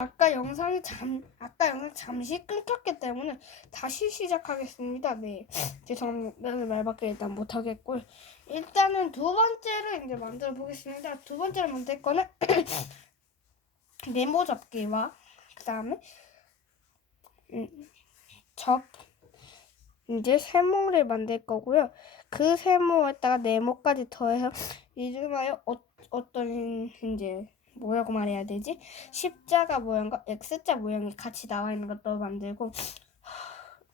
아까 영상이 잠 아까 영상 잠시 끊겼기 때문에 다시 시작하겠습니다. 네 죄송합니다. 말밖에 일단 못 하겠고요. 일단은 두 번째를 이제 만들어 보겠습니다. 두 번째로 만들 거는 네모 접기와 그 다음에 음, 접 이제 세모를 만들 거고요. 그 세모에다가 네모까지 더해서 이름하여 어, 어떤 이제 뭐라고 말해야 되지? 십자가 모양과 X자 모양이 같이 나와 있는 것도 만들고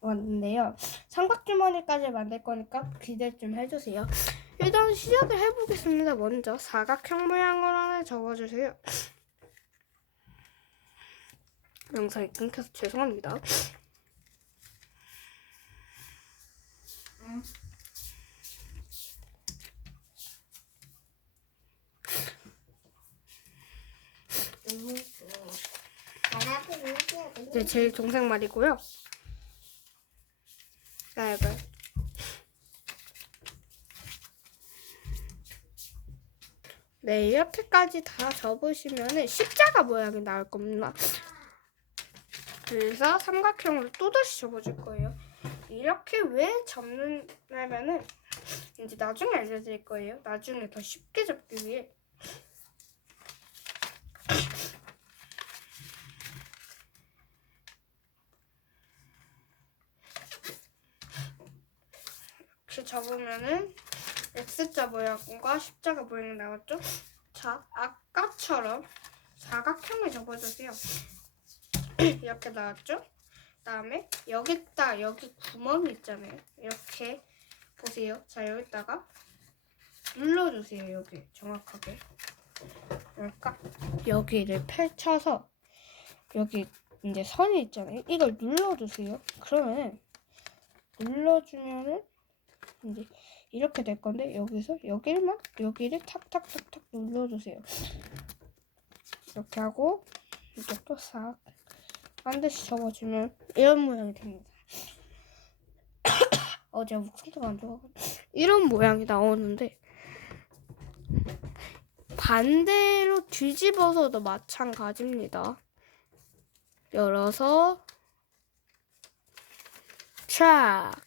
왔는데요. 삼각주머니까지 만들 거니까 기대 좀 해주세요. 일단 시작을 해보겠습니다. 먼저 사각형 모양으로 하나 접어주세요. 영상이 끊겨서 죄송합니다. 네, 제 동생 말이고요. 네, 네. 네, 이렇게까지 다 접으시면은 십자가 모양이 나올 겁니다. 그래서 삼각형으로 또다시 접어줄 거예요. 이렇게 왜 접느냐면은 이제 나중에 알려드릴 거예요. 나중에 더 쉽게 접기 위해. 이렇게 접으면은 X자 모양과 십자가 모양이 나왔죠? 자, 아까처럼 사각형을 접어주세요. 이렇게 나왔죠? 그다음에 여기다 여기 구멍이 있잖아요. 이렇게 보세요. 자 여기다가 눌러주세요. 여기 정확하게. 그러니까 여기를 펼쳐서 여기 이제 선이 있잖아요. 이걸 눌러주세요. 그러면은 눌러주면은 이제 이렇게 될 건데 여기서 여기만 여기를 탁탁탁탁 눌러주세요. 이렇게 하고 이쪽도 싹 반드시 접어주면 이런 모양이 됩니다. 어제 목소리가 안 좋아. 이런 모양이 나오는데 반대로 뒤집어서도 마찬가지입니다. 열어서 촥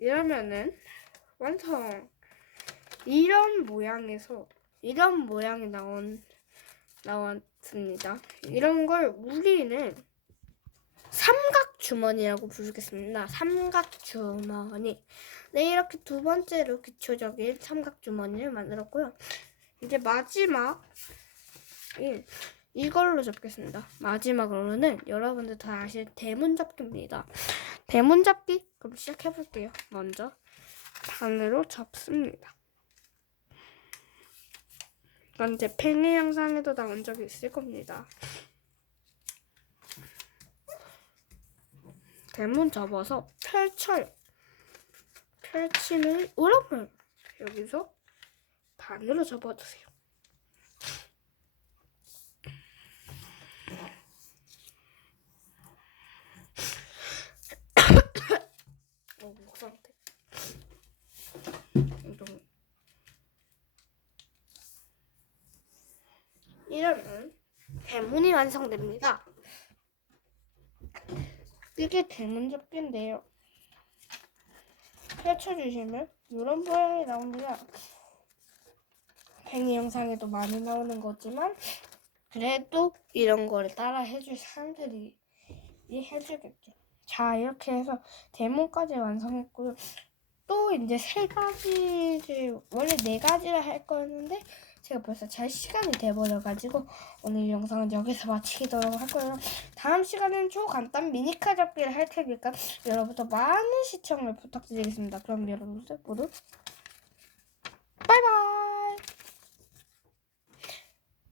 이러면은 완성. 이런 모양에서 이런 모양이 나온 나왔습니다. 이런 걸 우리는 삼각 주머니라고 부르겠습니다. 삼각 주머니. 네, 이렇게 두 번째로 기초적인 삼각 주머니를 만들었고요. 이제 마지막 이 이걸로 접겠습니다. 마지막으로는 여러분들 다 아실 대문 접기입니다. 대문 접기 그럼 시작해 볼게요. 먼저 반으로 접습니다. 이건 제 팽이 영상에도 나온 적이 있을 겁니다. 대문 접어서 펼쳐요. 펼치는 오른편 여기서 반으로 접어주세요. 어, 목 상태. 좀 이러면 대문이 완성됩니다. 이게 대문 접기인데요. 펼쳐주시면 이런 모양이 나옵니다. 팽이 영상에도 많이 나오는 거지만 그래도 이런 거를 따라 해줄 사람들이 해주겠죠. 자 이렇게 해서 대문까지 완성했고요. 또 이제 세 가지를 원래 네 가지를 할 거였는데 제가 벌써 잘 시간이 돼버려가지고 오늘 영상은 여기서 마치도록 할 거예요. 다음 시간에는 초간단 미니카 접기를 할 테니까 여러분들 많은 시청을 부탁드리겠습니다. 그럼 여러분들 모두 바이바이.